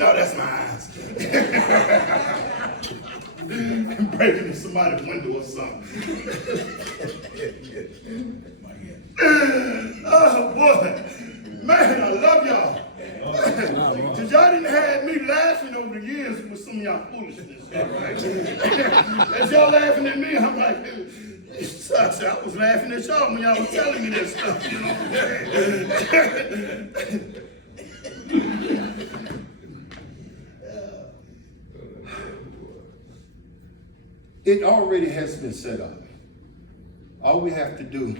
No, that's mine. Breaking into somebody's window or something. Oh boy, man, I love y'all. Cause y'all didn't have me laughing over the years with some of y'all foolishness. Right? As y'all laughing at me, I'm like, I was laughing at y'all when y'all was telling me this stuff. You know what I'm saying? It already has been set up. All we have to do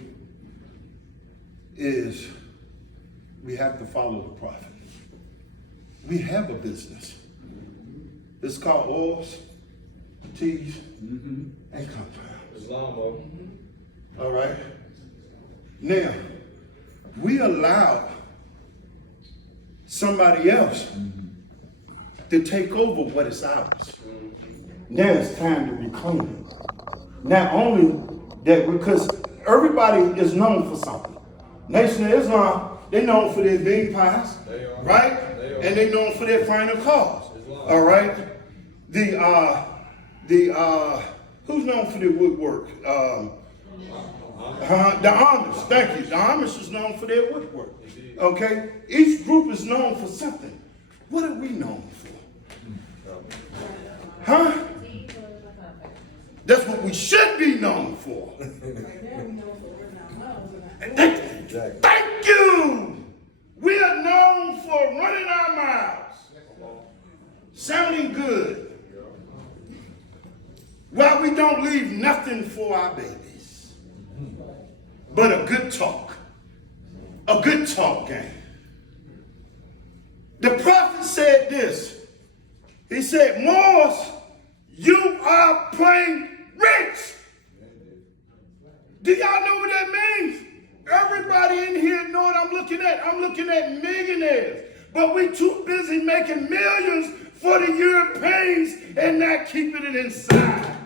is we have to follow the prophet. We have a business. It's called oils, teas, and compounds. All right? Now, we allow somebody else to take over what is ours. Now it's time to reclaim it. Not only that, because everybody is known for something. Nation of Islam, they're known for their bean pies, right? And they're known for their final cars. All right? Who's known for their woodwork? The Amish, thank you. The Amish is known for their woodwork. Okay? Each group is known for something. What are we known for? Huh? That's what we should be known for. Thank you. We are known for running our mouths, sounding good, while we don't leave nothing for our babies, but a good talk game. The prophet said this. He said, Moors, you are playing rich. Do y'all know what that means? Everybody in here know what I'm looking at. I'm looking at millionaires. But we too busy making millions for the Europeans and not keeping it inside.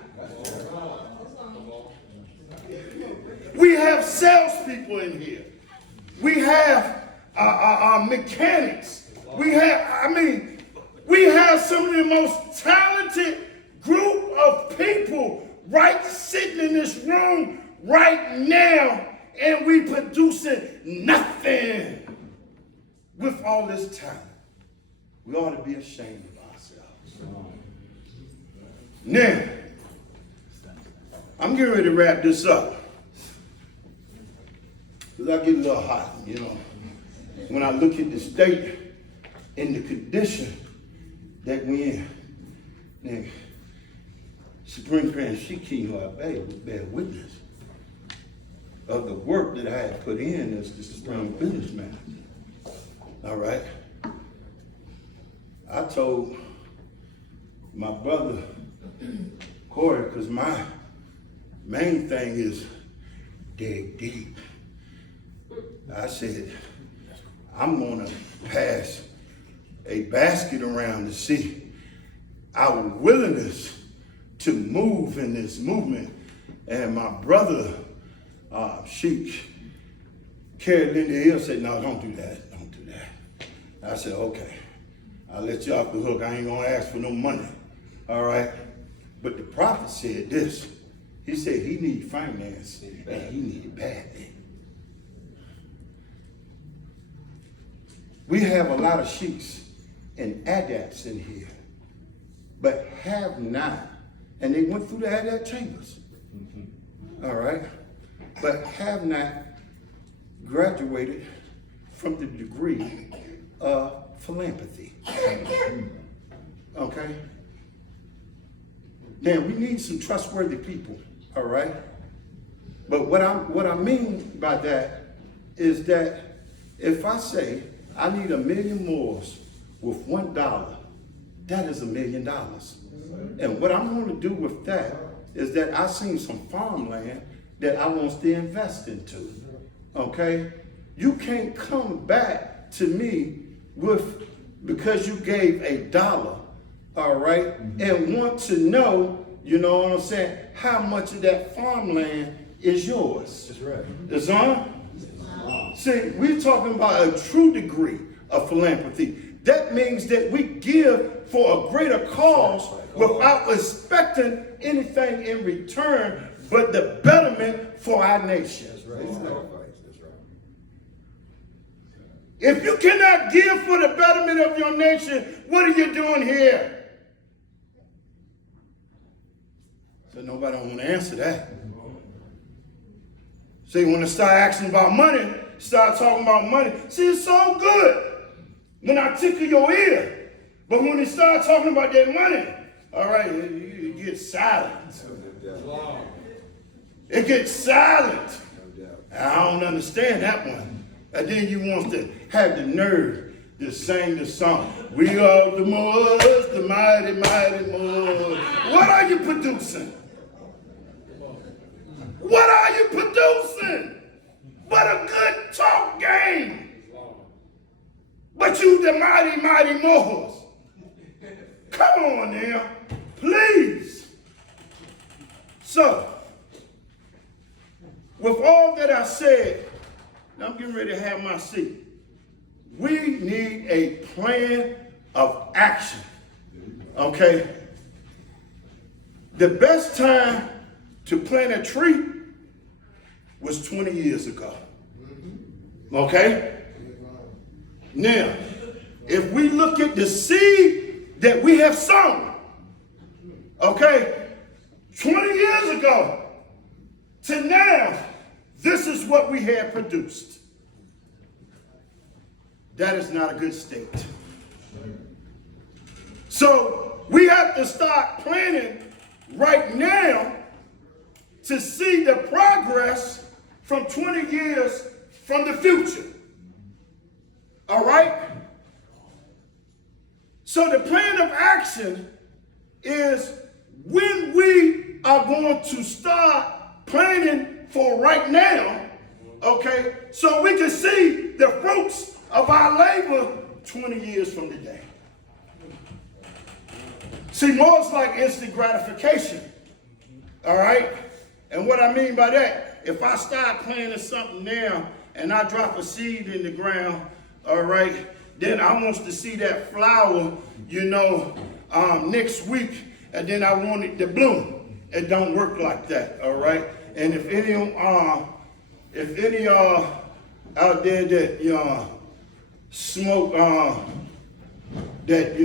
We have salespeople in here. We have mechanics. We have some of the most talented group of people right sitting in this room right now, and we producing nothing with all this talent. We ought to be ashamed of ourselves. Now, I'm getting ready to wrap this up, because I get a little hot, you know, when I look at the state and the condition that we're in. Now, Supreme Grand Sheik, who I bear witness of the work that I had put in as the Supreme businessman. All right. I told my brother Corey, because my main thing is dig deep. I said, I'm gonna pass a basket around to see our willingness to move in this movement. And my brother, Sheik, carried Linda Hill, said, no, don't do that, don't do that. I said, okay, I'll let you off the hook. I ain't gonna ask for no money, all right? But the prophet said this. He said he needed finance, and he needed badly. We have a lot of sheiks and adapts in here, but have not, and they went through the adapt chambers, all right? But have not graduated from the degree of philanthropy, okay? Now, we need some trustworthy people, all right? But what I mean by that is that if I say I need $1 million more with $1, that is $1 million. And what I'm going to do with that is that I seen some farmland that I want to invest into, okay? You can't come back to me with, because you gave $1, all right, and want to know, you know what I'm saying, how much of that farmland is yours. That's right. Is on? See, we're talking about a true degree of philanthropy. That means that we give for a greater cause without expecting anything in return but the betterment for our nation. That's right. That's right. If you cannot give for the betterment of your nation, what are you doing here? So nobody don't want to answer that. See, when I start asking about money, start talking about money. See, it's so good when I tickle your ear. But when they start talking about that money, all right, it gets silent. It gets silent. I don't understand that one. And then you want to have the nerve to sing the song. We are the Moors, the mighty, mighty Moors. What are you producing? What are you producing? But a good talk game. But you the mighty, mighty Moors. Come on now, please. So, with all that I said, I'm getting ready to have my seat. We need a plan of action, okay? The best time to plant a tree was 20 years ago, okay? Now, if we look at the seed that we have sown, okay, 20 years ago to now, this is what we have produced. That is not a good state. So we have to start planning right now to see the progress from 20 years from the future. All right? So the plan of action is when we are going to start planning for right now, okay, so we can see the fruits of our labor 20 years from today. See, more is like instant gratification, all right? And what I mean by that, if I start planting something now and I drop a seed in the ground, all right, then I want to see that flower, next week, and then I want it to bloom. It don't work like that, all right? And if any out there that smoke that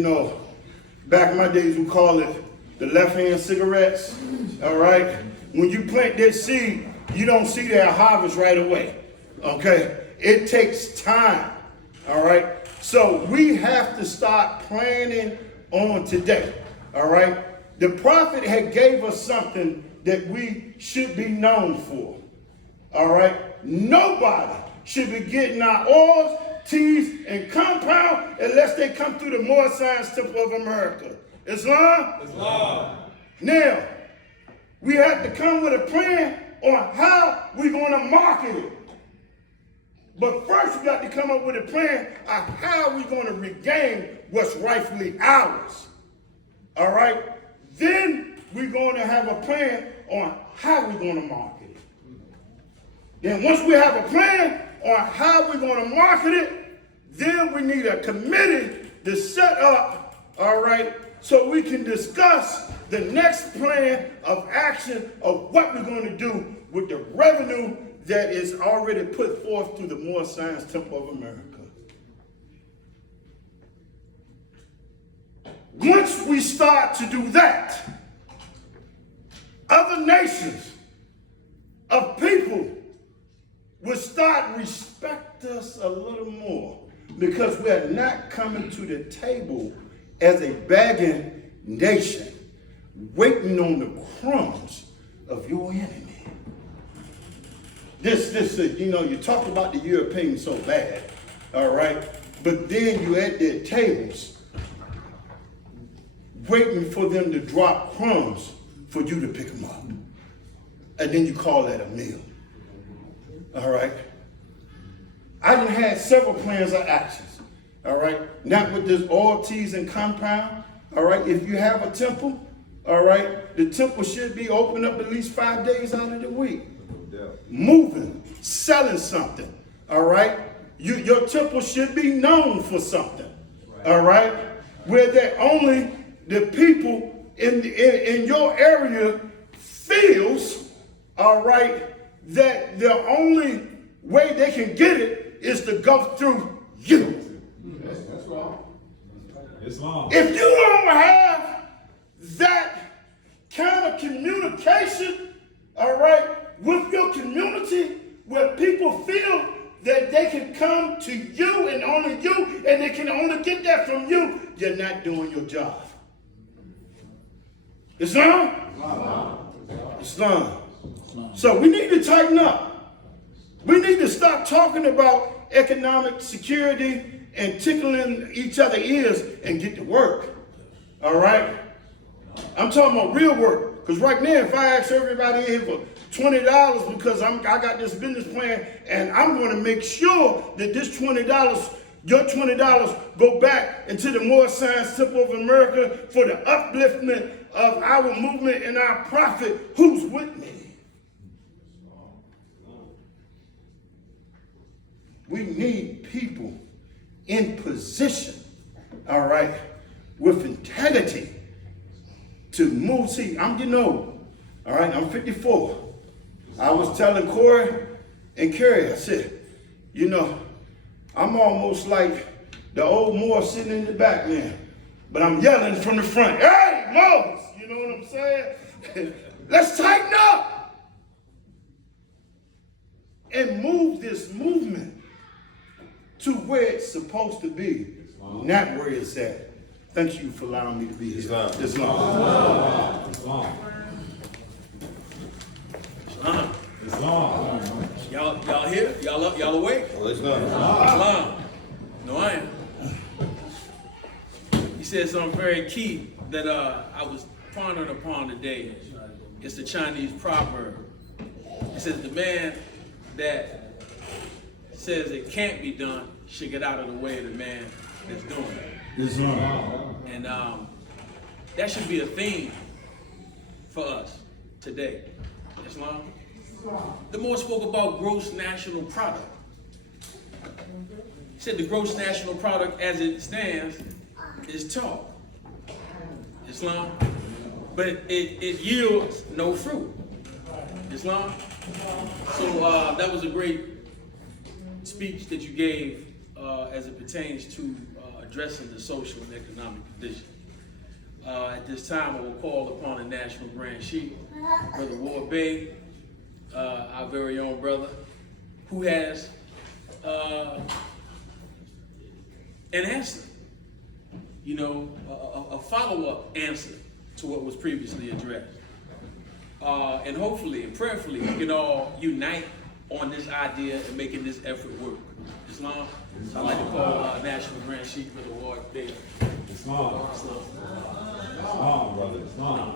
back in my days we call it the left-hand cigarettes, all right? When you plant that seed, you don't see that harvest right away, okay? It takes time, all right? So we have to start planning on today, all right? The prophet had gave us something that we should be known for, all right? Nobody should be getting our oils, teas, and compound unless they come through the Moor Science Temple of America. Islam? Islam. Now, we have to come with a plan on how we're going to market it. But first, we got to come up with a plan of how we're going to regain what's rightfully ours. All right? Then we're going to have a plan on how we're going to market it. Then once we have a plan on how we're going to market it, then we need a committee to set up, all right, so we can discuss the next plan of action of what we're going to do with the revenue that is already put forth through the Moor Science Temple of America. Once we start to do that, other nations of people will start to respect us a little more because we are not coming to the table as a begging nation, waiting on the crumbs of your enemy. You talk about the Europeans so bad, all right? But then you at their tables, waiting for them to drop crumbs for you to pick them up. And then you call that a meal, all right? I done had several plans of actions, all right? Not with this oil, teas, and compound, all right? If you have a temple, all right, the temple should be open up at least 5 days out of the week. Moving, selling something, all right? Your temple should be known for something, all right, where that only the people in your area feels, all right, that the only way they can get it is to go through you. That's wrong. Islam. If you don't have that kind of communication, all right, with your community, where people feel that they can come to you and only you, and they can only get that from you, you're not doing your job. Islam? Islam. So we need to tighten up. We need to stop talking about economic security and tickling each other's ears and get to work. All right? I'm talking about real work. Because right now, if I ask everybody in here for $20 because I got this business plan and I'm going to make sure that this $20, your $20 go back into the Moore Science Temple of America for the upliftment of our movement and our profit, who's with me? We need people in position, all right, with integrity to move. See, I'm getting old, all right, I'm 54. I was telling Corey and Carrie, I said, you know, I'm almost like the old Moore sitting in the back now, but I'm yelling from the front, hey, Moses, you know what I'm saying? Let's tighten up and move this movement to where it's supposed to be, not where it's at. Thank you for allowing me to be here. Islam. Islam. Islam. Y'all here? Y'all awake? Islam. Islam. No, I am. He said something very key that I was pondering upon today. It's the Chinese proverb. It says the man that says it can't be done should get out of the way of the man that's doing it. Islam. And that should be a theme for us today. Islam. The more spoke about gross national product. He said the gross national product as it stands is talk. Islam. But it yields no fruit. Islam. So that was a great speech that you gave as it pertains to addressing the social and economic condition. At this time, I will call upon the National Grand Sheik, Brother Ward Bey, our very own brother, who has an answer, you know, a follow-up answer to what was previously addressed. And hopefully and prayerfully, we can all unite on this idea and making this effort work. Islam. I'd like to call National Grand Sheik Brother Ward Bey. Islam. Islam. Islam, brother. Islam.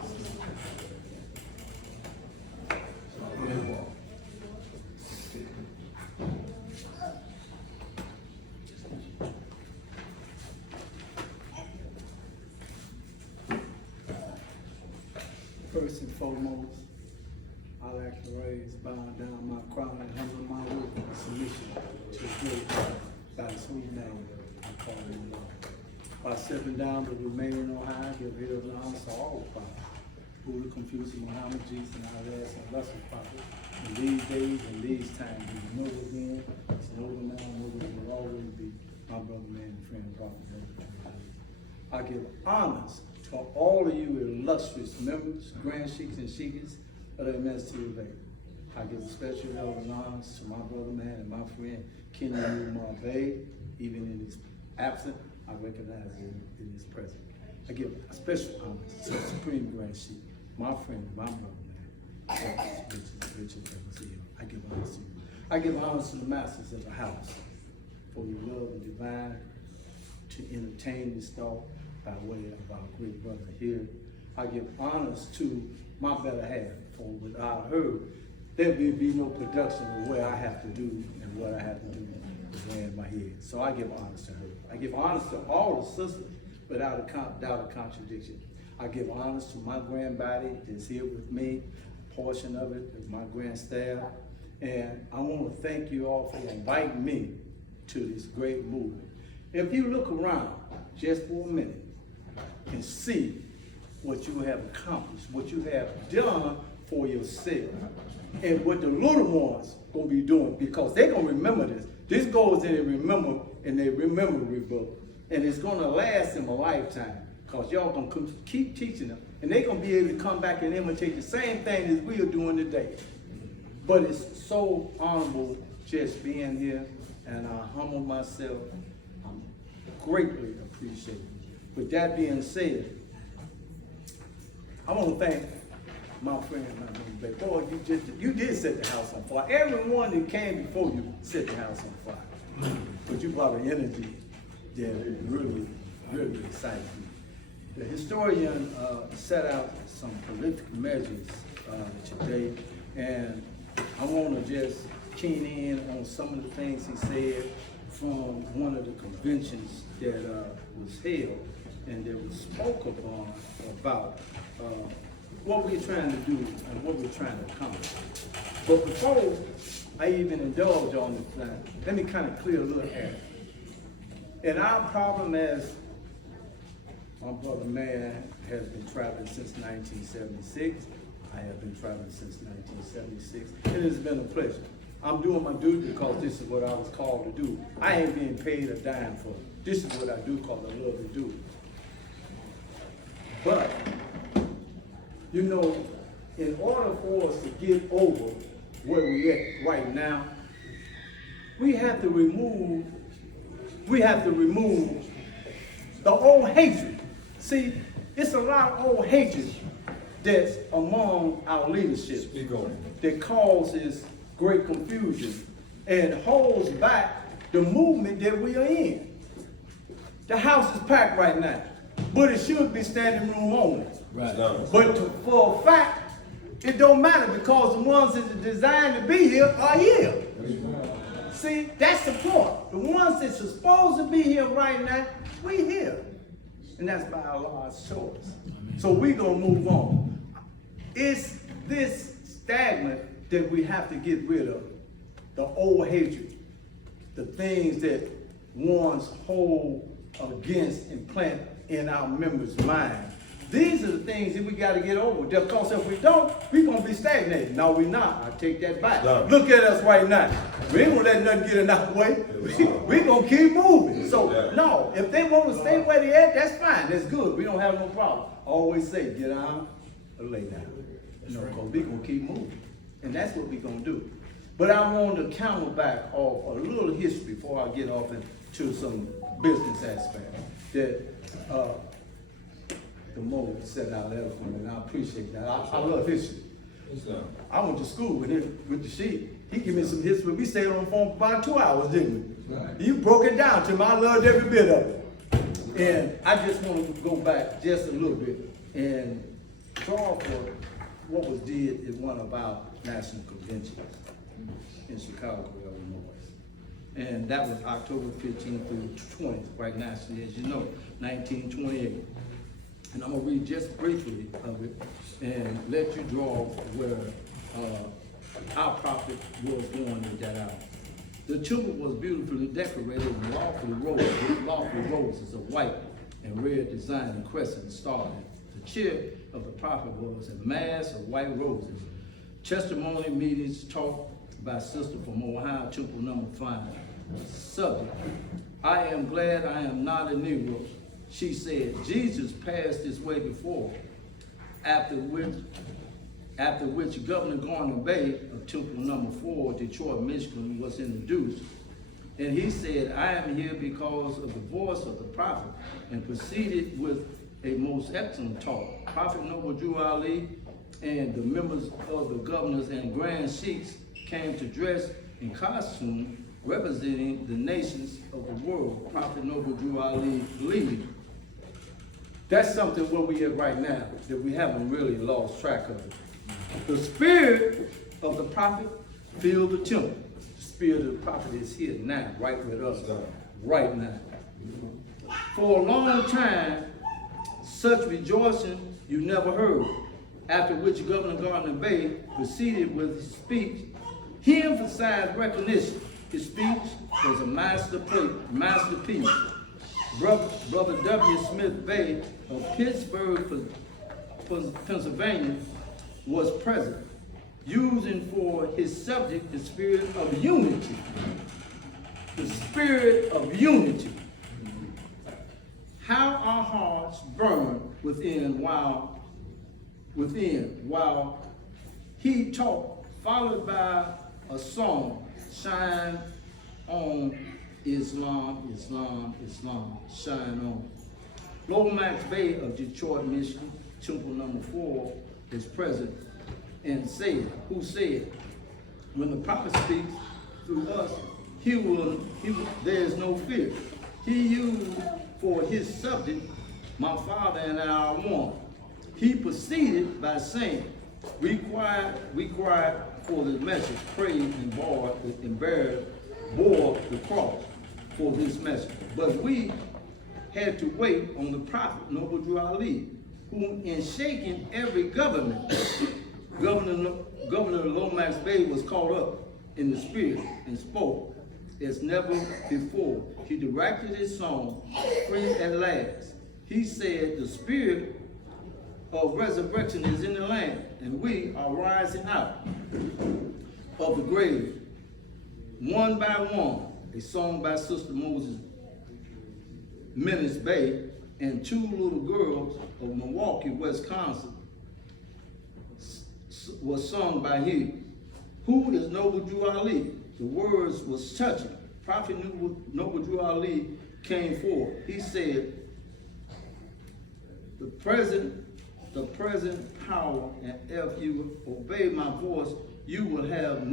First and foremost, I like to raise, bow down my crown and humble my will in submission to the great God, thy sweet name, I call you Lord. By stepping down to remain on high, give ear and honor to all the prophets, Buddha, Confucius, Muhammad, Jesus, and our last and lesser prophets. In these days and these times, we know again, it's no man, no one will always be my brother, man, and friend, prophet. I give honors to all of you illustrious members, Grand Sheiks and Sheikas of the MST Bay. I give special love and honors to my brother, man, and my friend, Kenny Umar Bay. Even in his absence, I recognize him in his presence. I give a special honors to the Supreme Grand Sheik, my friend, my brother, man, Richard. I give honors to you. I give honors to the masters of the house for your love and divine to entertain this thought by way of our great brother here. I give honors to my better half, for without her, there will be no production of what I have to do and what I have to do to land my head. So I give honors to her. I give honors to all the sisters without a doubt or contradiction. I give honors to my grandbody that's here with me, a portion of it is my grand staff. And I want to thank you all for inviting me to this great movement. If you look around, just for a minute and see what you have accomplished, what you have done for yourself, and what the little ones gonna be doing, because they gonna remember this. This goes in their memory book, and it's gonna last them a lifetime, because y'all gonna keep teaching them, and they gonna be able to come back and imitate the same thing as we are doing today. But it's so honorable just being here, and I humble myself. I'm greatly appreciated. With that being said, I want to thank my friend, boy, you did set the house on fire. Everyone that came before you set the house on fire. But you brought an energy that really, really excited me. The historian set out some political measures today, and I want to just keen in on some of the things he said from one of the conventions that was held and that was spoke upon about what we're trying to do and what we're trying to accomplish. But before I even indulge on this thing, let me kind of clear a little air. And our problem, as my brother man has been traveling since 1976. I have been traveling since 1976. It has been a pleasure. I'm doing my duty because this is what I was called to do. I ain't being paid a dime for it. This is what I do because I love to do. But, you know, in order for us to get over where we're at right now, we have to remove the old hatred. See, it's a lot of old hatred that's among our leadership that causes great confusion and holds back the movement that we are in. The house is packed right now, but it should be standing room only. Right. But for a fact, it don't matter because the ones that are designed to be here are here. See, that's the point. The ones that's supposed to be here right now, we here. And that's by our Lord's choice. So we gonna move on. It's this stagnant that we have to get rid of. The old hatred, the things that ones hold against and plant in our members' mind. These are the things that we got to get over. Because if we don't, we're going to be stagnated. No, we're not. I take that back. Look at us right now. We ain't going to let nothing get in our way. We're going to keep moving. So, no, if they want to stay where they at, that's fine. That's good. We don't have no problem. I always say, get on or lay down. You know, because we're going to keep moving. And that's what we're going to do. But I want to counter back off a little history before I get off into some business aspect. That the Mo said out eloquently, and I appreciate that. I love history. I went to school with him, with the Sheik. He gave me some history. We stayed on the phone for about 2 hours, didn't we? Right. You broke it down to me. I loved every bit of it. And I just want to go back just a little bit and draw for what was did at one of our national conventions in Chicago, Illinois. And that was October 15th through 20th, right nationally, as you know, 1928. And I'm gonna read just briefly of it and let you draw where our prophet was going with that out. The temple was beautifully decorated with lofty roses of white and red design and crescent starred. The chair of the prophet was a mass of white roses. Testimony meetings taught by sister from Ohio, Temple number 5. Subject: I am glad I am not a Negro. She said, Jesus passed this way before, after which Governor Garner Bay of Temple number 4, Detroit, Michigan, was introduced. And he said, I am here because of the voice of the prophet, and proceeded with a most excellent talk. Prophet Noble Drew Ali and the members of the governors and grand sheiks came to dress in costume representing the nations of the world. Prophet Noble Drew Ali leading. That's something where we at right now that we haven't really lost track of. The spirit of the prophet filled the temple. The spirit of the prophet is here now, right with us, right now. For a long time, such rejoicing you never heard. After which Governor Gardner Bay proceeded with his speech. He emphasized recognition. His speech was a masterpiece. Brother W. Smith Bay of Pittsburgh, Pennsylvania, was present, using for his subject the spirit of unity. The spirit of unity. How our hearts burn within while he taught, followed by a song, Shine On Islam, Islam, Islam, Shine On. Lomax Bay of Detroit, Michigan, Temple number 4, is present and who said, when the prophet speaks through us, there is no fear. He used for his subject, my Father and I are one. He proceeded by saying, we cried for the message, prayed and bore the cross for this message. But we had to wait on the prophet, Noble Drew Ali, whom in shaking every government, Governor Lomax Bay was caught up in the spirit and spoke as never before. He directed his song, Free at Last. He said, the spirit of resurrection is in the land, and we are rising out of the grave, one by one. A song by Sister Moses Menace Bay and 2 little girls of Milwaukee, Wisconsin, was sung by him. Who is Noble Drew Ali? The words was touching. Prophet Noble Drew Ali came forth. He said, the present power, and if you obey my voice, you will have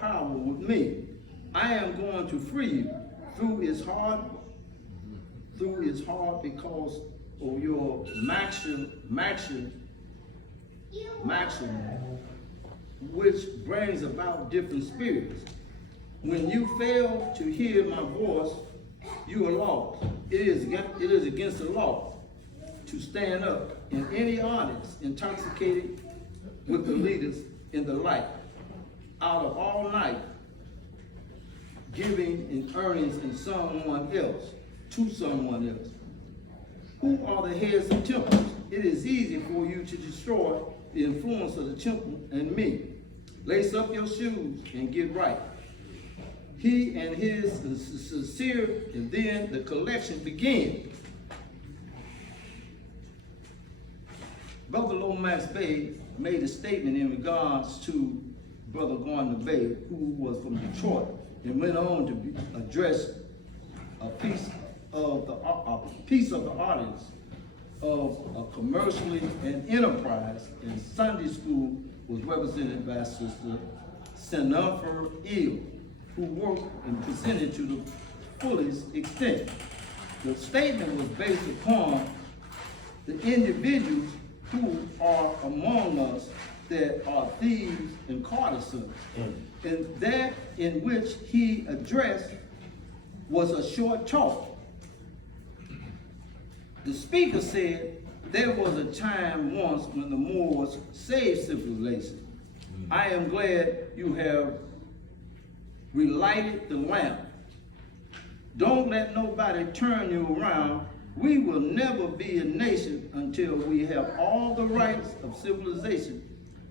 power with me. I am going to free you through his heart because of your maxim, which brings about different spirits. When you fail to hear my voice, you are lost. It is against the law to stand up in any audience intoxicated with the leaders in the light, out of all night, giving in earnings to someone else. Who are the heads of temples? It is easy for you to destroy the influence of the temple and me. Lace up your shoes and get right. He and his sincere, and then the collection began. Brother Lomax Bay made a statement in regards to Brother Gardner Bay, who was from Detroit, and went on to address a piece of the audience of a commercially and enterprise, and Sunday school was represented by Sister Sennifer Eel, who worked and presented to the fullest extent. The statement was based upon the individuals who are among us that are thieves and courtesans. And that in which he addressed was a short talk. The speaker said there was a time once when the Moors saved civilization. I am glad you have relighted the lamp. Don't let nobody turn you around. We will never be a nation until we have all the rights of civilization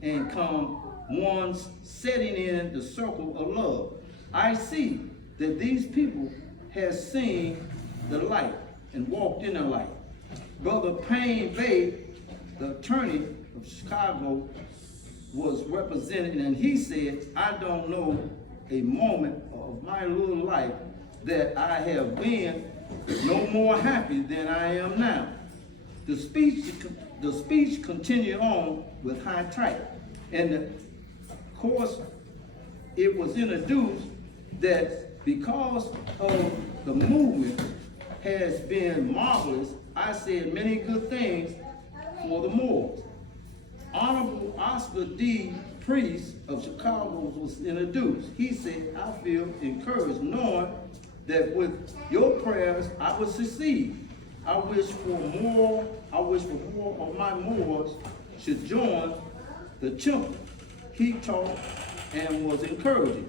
and come ones setting in the circle of love. I see that these people have seen the light and walked in the light. Brother Payne Bay, the attorney of Chicago, was represented, and he said, I don't know a moment of my little life that I have been no more happy than I am now. The speech continued on with high type, and of course it was introduced that because of the movement has been marvelous, I said many good things for the Moors. Honorable Oscar D. Priest of Chicago was introduced. He said, I feel encouraged knowing that with your prayers I will succeed. I wish for more of my Moors should join the temple. He taught and was encouraging.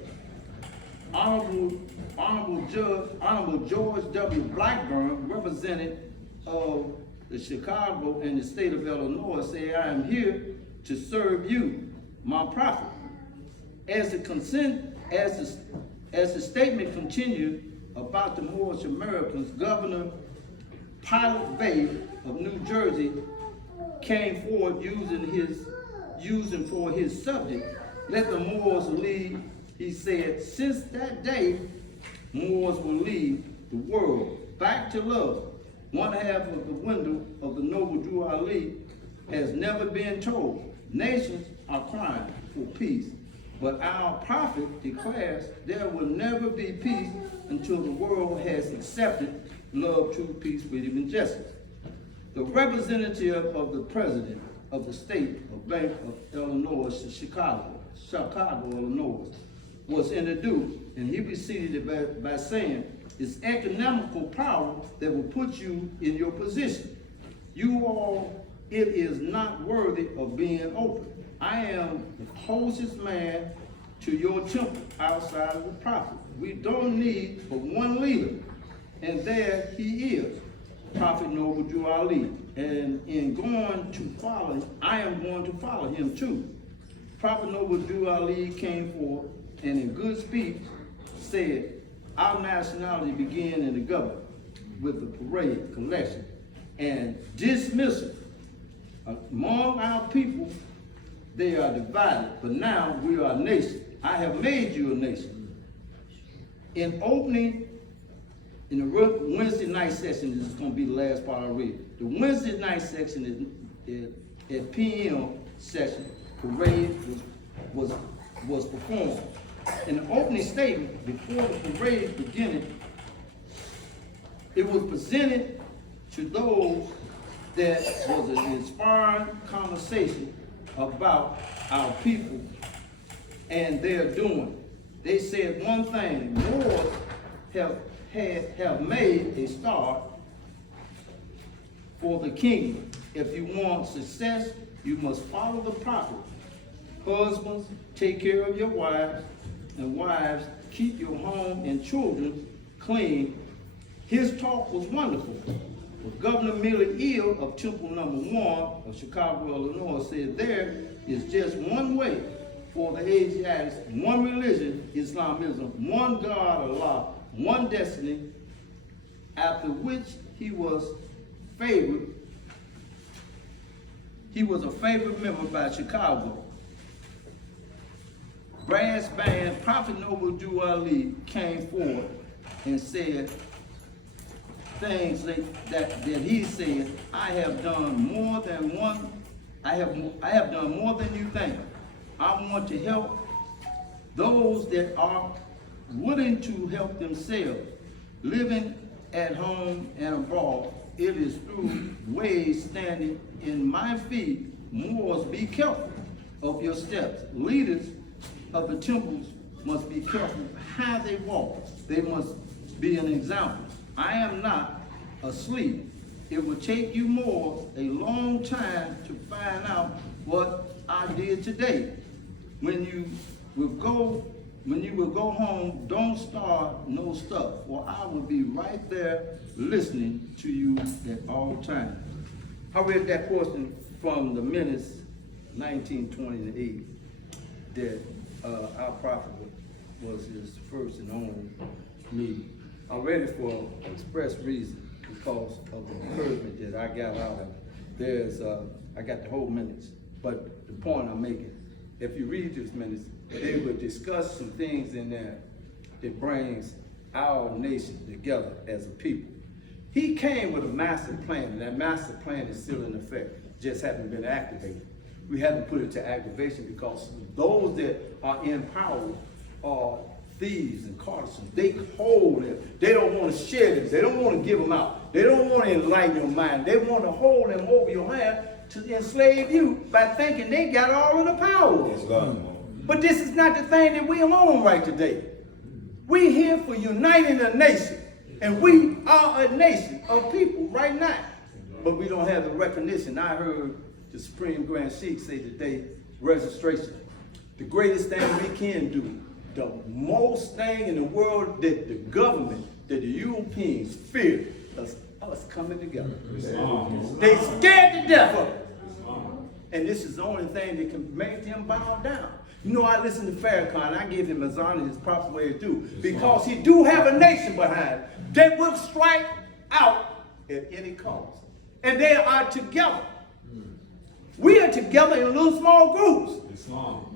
Honorable George W. Blackburn, representative of the Chicago and the state of Illinois, said, I am here to serve you, my prophet. As the statement continued about the Moorish Americans, Governor Pilot Bay of New Jersey came forward using for his subject, let the Moors lead. He said, since that day, Moors will lead the world back to love. One half of the window of the noble Drew Ali has never been told. Nations are crying for peace, but our prophet declares there will never be peace until the world has accepted love, truth, peace, freedom, and justice. The representative of the president of the state of Bank of Illinois, Chicago, Illinois, was introduced, and he preceded it by saying, it's economical power that will put you in your position. You all, it is not worthy of being open. I am the closest man to your temple outside of the prophet. We don't need but one leader, and there he is, Prophet Noble Drew Ali. And in going to follow him, I am going to follow him too. Prophet Noble Drew Ali came forth and in good speech said, our nationality began in the government with the parade, collection, and dismissal. Among our people, they are divided, but now we are a nation. I have made you a nation. In opening, in the Wednesday night session, this is going to be the last part I read. The Wednesday night section is at PM session, parade was performed. In the opening statement, before the parade beginning, it was presented to those that was an inspiring conversation about our people and their doing. They said one thing, Moors have made a start for the kingdom. If you want success, you must follow the prophet. Husbands, take care of your wives, and wives, keep your home and children clean. His talk was wonderful. But Governor Millie Eel of Temple Number 1 of Chicago, Illinois said there is just one way for the Asiatics, one religion, Islamism, one God, Allah, one destiny, after which he was a favorite member by Chicago. Brass band, Prophet Noble Drew Ali came forward and said things that he said, I have done more than you think. I want to help those that are willing to help themselves, living at home and abroad. It is through ways standing in my feet. Moors, be careful of your steps. Leaders of the temples must be careful how they walk. They must be an example. I am not asleep. It will take you more a long time to find out what I did today. When you will go home, don't start no stuff, for I will be right there listening to you at all times. I read that portion from the minutes 1928 that our prophet was his first and only meeting. I read it for an express reason, because of the encouragement that I got out of it. I got the whole minutes, but the point I'm making, if you read these minutes, they will discuss some things in there that brings our nation together as a people. He came with a master plan, and that master plan is still in effect, just hasn't been activated. We haven't put it to activation because those that are in power are thieves and courtesans. They hold them. They don't want to share them. They don't want to give them out. They don't want to enlighten your mind. They want to hold them over your hand to enslave you by thinking they got all of the power. But this is not the thing that we're on right today. We're here for uniting a nation, and we are a nation of people right now. But we don't have the recognition. I heard the Supreme Grand Sheik say today, registration. The greatest thing we can do the most thing in the world that the government, that the Europeans fear, is us coming together. They scared to death of it. And this is the only thing that can make them bow down. You know, I listened to Farrakhan, I gave him his honor, his proper way to do, because he do have a nation behind him. They will strike out at any cost. And they are together. We are together in little small groups. Islam.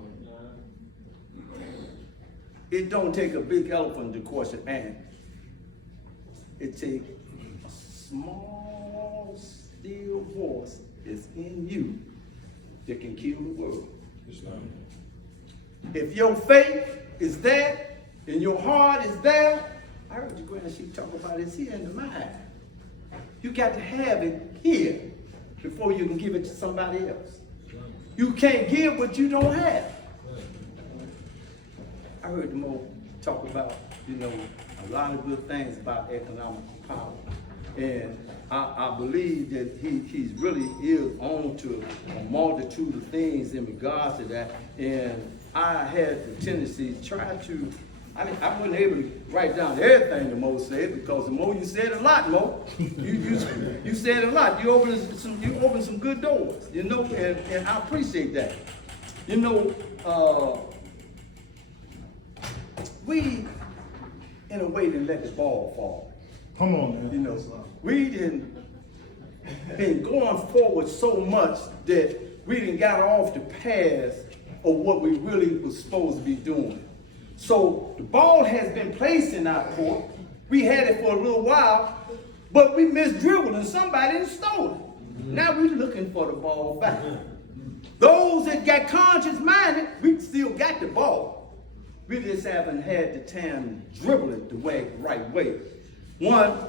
It don't take a big elephant to crush an ant. It takes a small, still voice that's in you that can kill the world. Islam. If your faith is there and your heart is there, I heard your grand Sheik talk about it's here in the mind. You got to have it here before you can give it to somebody else. You can't give what you don't have. I heard the Mo talk about, you know, a lot of good things about economical power. And I believe that he's really is on to a multitude of things in regards to that. And I had the tendency to try to, I wasn't able to write down everything the Mo said, because the Mo, you said a lot, Mo. You said a lot. You opened some good doors, you know, and I appreciate that. You know, we, in a way, didn't let the ball fall. Come on, man. You know, we didn't been going forward so much that we didn't got off the path of what we really was supposed to be doing. So the ball has been placed in our court. We had it for a little while, but we misdribbled and somebody done stole it. Now we're looking for the ball back. Those that got conscious minded, we still got the ball. We just haven't had the time to dribble it the right way. One,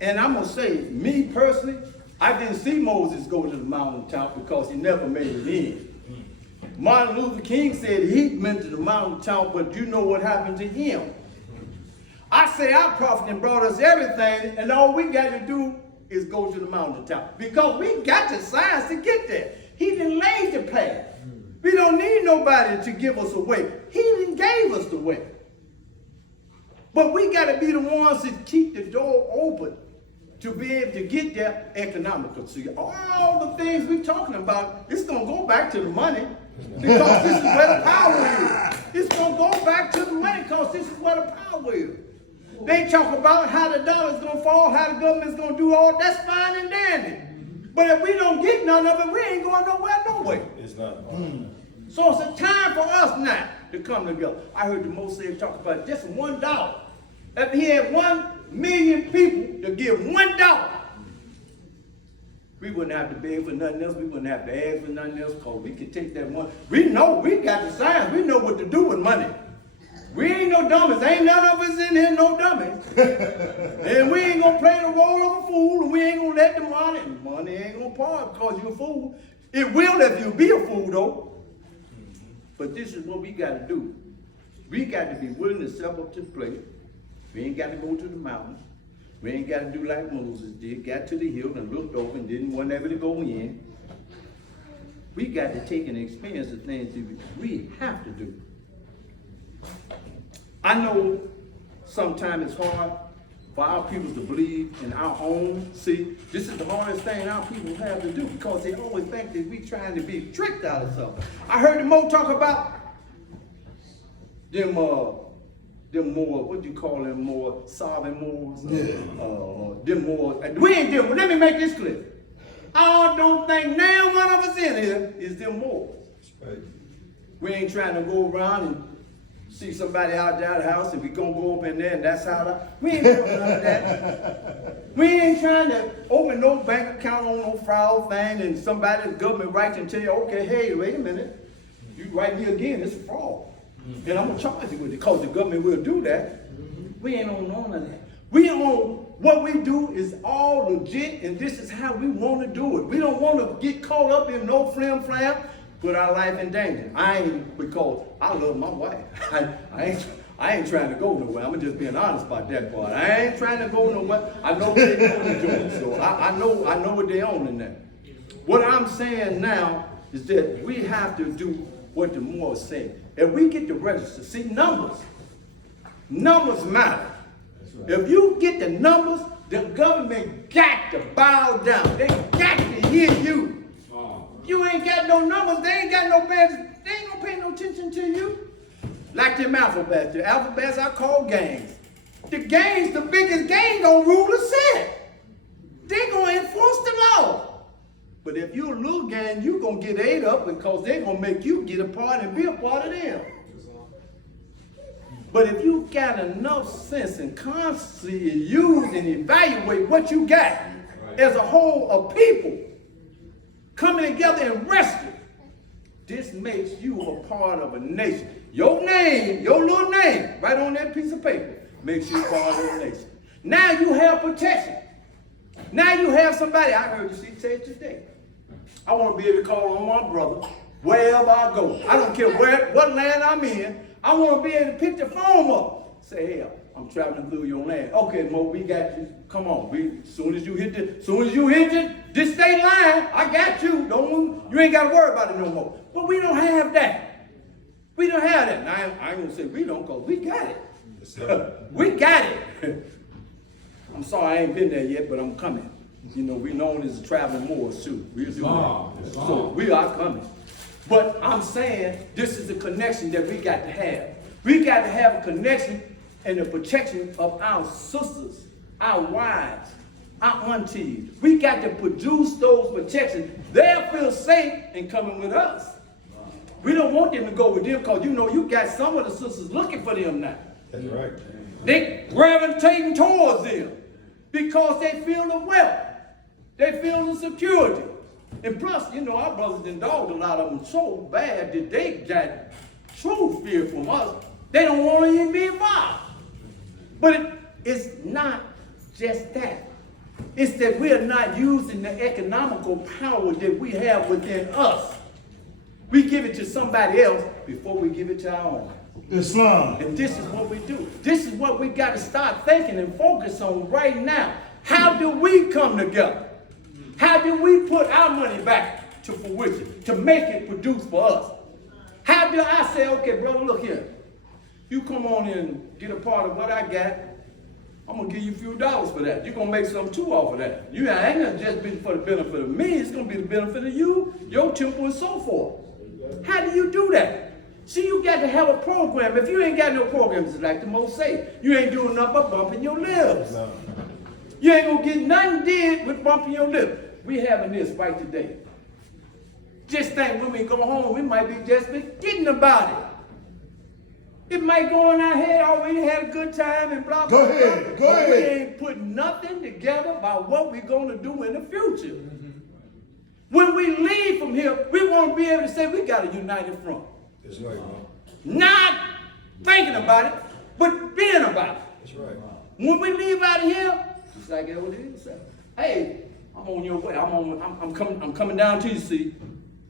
and I'm gonna say, me personally, I didn't see Moses go to the mountaintop because he never made it in. Martin Luther King said he went to the mountaintop, but you know what happened to him. I say our prophet and brought us everything, and all we got to do is go to the mountaintop, because we got the science to get there. He done laid the path. We don't need nobody to give us a way. He done gave us the way. But we got to be the ones that keep the door open to be able to get there economical. See, all the things we're talking about, it's going to go back to the money, because this is where the power is. It's going to go back to the money because this is where the power is. They talk about how the dollar's going to fall, how the government's going to do all, that's fine and dandy. But if we don't get none of it, we ain't going nowhere, no way. It's not. So it's a time for us now to come together. I heard the Mosaic talk about just $1. If he had 1 million people to give $1, we wouldn't have to beg for nothing else. We wouldn't have to ask for nothing else, because we could take that one. We know, we got the science. We know what to do with money. We ain't no dummies. Ain't none of us in here no dummies. And we ain't gonna play the role of a fool, and we ain't gonna let the money ain't gonna part because you're a fool. It will if you be a fool though. But this is what we gotta do. We got to be willing to step up to the plate. We ain't got to go to the mountain. We ain't got to do like Moses did, got to the hill and looked over and didn't want ever to go in. We got to take and experience the things that we have to do. I know sometimes it's hard for our people to believe in our own. See, this is the hardest thing our people have to do, because they always think that we trying to be tricked out of something. I heard the Mo talk about them more, what do you call them, more sovereign Moors? Them more, we ain't them, let me make this clear. I don't think now one of us in here is them Moors. Right. We ain't trying to go around and see somebody out there at the house and we gonna go up in there and that's how we ain't doing none of that. We ain't trying to open no bank account on no fraud thing and somebody, the government writes and tell you, okay, hey, wait a minute, you write me again, it's a fraud. And I'm gonna charge you with it, because the government will do that. We ain't on none of that. We on what we do is all legit, and this is how we want to do it. We don't want to get caught up in no flim flam, put our life in danger. I ain't, because I love my wife. I ain't trying to go nowhere. I'm just being honest about that part. I ain't trying to go nowhere. I know what they're doing, so I know what they're on in there. What I'm saying now is that we have to do what the Moors say. If we get the register, see numbers matter. If you get the numbers, the government got to bow down. They got to hear you. You ain't got no numbers, they ain't got no badges, they ain't gonna pay no attention to you. Like them alphabets. The alphabets I call gangs. The gangs, the biggest gang gonna rule the set. They gonna enforce the law. But if you're a little gang, you gonna get ate up because they gonna make you get a part and be a part of them. But if you got enough sense and constantly use and evaluate what you got as a whole of people coming together and resting, this makes you a part of a nation. Your name, your little name, right on that piece of paper, makes you a part of a nation. Now you have protection. Now you have somebody, I heard you say it today. I want to be able to call on my brother wherever I go. I don't care what land I'm in. I want to be able to pick the phone up. Say, hey, I'm traveling through your land. Okay, Mo, we got you. Come on. As soon as you hit this state line, I got you. Don't move. You ain't got to worry about it no more. But we don't have that. We don't have that. Now, I ain't going to say we don't, because we got it. We got it. I'm sorry I ain't been there yet, but I'm coming. You know, we known as the traveling Moors too. We'll do that. So we are coming. But I'm saying this is the connection that we got to have. We got to have a connection and the protection of our sisters, our wives, our aunties. We got to produce those protections. They'll feel safe in coming with us. We don't want them to go with them because you know you got some of the sisters looking for them now. That's right. They gravitating towards them because they feel the wealth. They feel the security. And plus, you know, our brothers and dogged a lot of them so bad that they got true fear from us. They don't want to even be involved. But it's not just that. It's that we are not using the economical power that we have within us. We give it to somebody else before we give it to our own. Islam. And this is what we do. This is what we got to start thinking and focus on right now. How do we come together? How do we put our money back to fruition, to make it produce for us? How do I say, okay, brother, look here. You come on in and get a part of what I got. I'm going to give you a few dollars for that. You're going to make something too off of that. You ain't going to just be for the benefit of me. It's going to be the benefit of you, your temple, and so forth. How do you do that? See, you got to have a program. If you ain't got no program, it's like the most say. You ain't doing nothing but bumping your lips. No. You ain't going to get nothing did with bumping your lips. We having this right today. Just think when we go home, we might be just forgetting about it. It might go in our head, oh, we had a good time and blah, blah, blah. Go ahead. We ain't putting nothing together about what we're going to do in the future. Mm-hmm. When we leave from here, we want to be able to say we got a united front. That's right, man. Not thinking about it, but being about it. That's right. When we leave out of here, it's like what it is. Hey, I'm on your way. I'm coming down to you, see.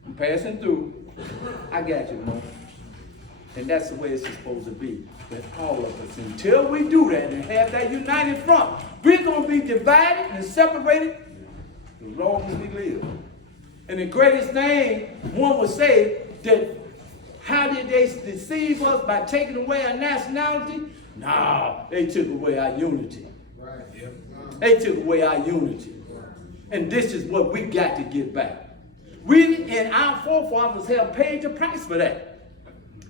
I'm passing through. I got you, man. And that's the way it's supposed to be with all of us. Until we do that and have that united front, we're going to be divided and separated as long as we live. And the greatest thing, one would say, that how did they deceive us by taking away our nationality? No, they took away our unity. Right. Yep. They took away our unity. And this is what we got to get back. We and our forefathers have paid the price for that.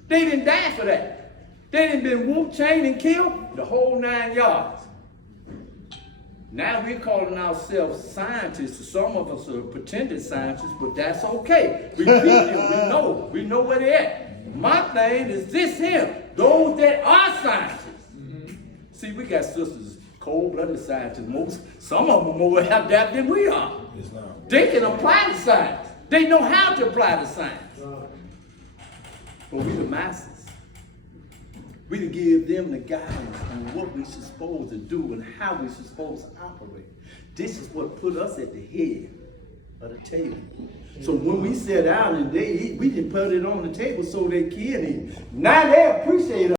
They didn't die for that. They didn't been whooped, chained, and killed the whole 9 yards. Now we're calling ourselves scientists. Some of us are pretended scientists, but that's okay. We know where they're at. My thing is this here, those that are scientists. Mm-hmm. See, we got sisters, cold-blooded scientists. Some of them are more adept than we are. They can apply the science. They know how to apply the science. But we the masters. We to give them the guidance on what we supposed to do and how we supposed to operate. This is what put us at the head of the table. So when we sit down and they eat, we can put it on the table so they can eat. Now they appreciate us.